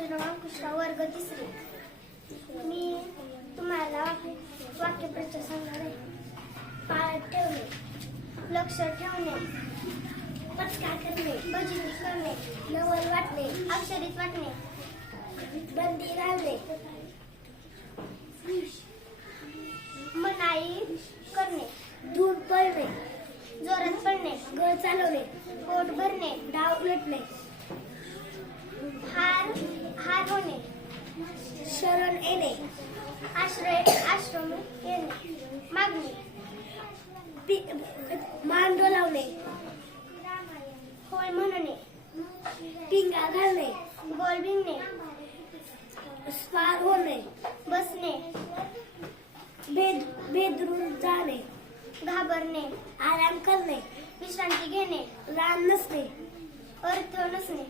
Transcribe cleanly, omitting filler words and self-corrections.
योजना अंकुशराव वर्ग 3. मी तुम्हाला वाक्यप्रचार सांगणार आहे. पाळत ठेवणे, लक्ष ठेवणे, पचका करणे, बजिती करणे, नवल वाटणे, अक्षरित वाटणे, बंदी घालणे, मनाई करणे, धूळ पळणे, जोरात पडणे, गळ चालवणे, पोट भरणे, डाव उलटणे, हार होणे, शरण येणे, आश्रम येणे, मागणे, मान डोलावणे, होय म्हणणे, टिंगा घालणे, गोल भिंगणे, स्वार होणे, बसणे, बेदरून जाणे, घाबरणे, आराम करणे, विश्रांती घेणे, रान नसणे, अर्थ नसणे,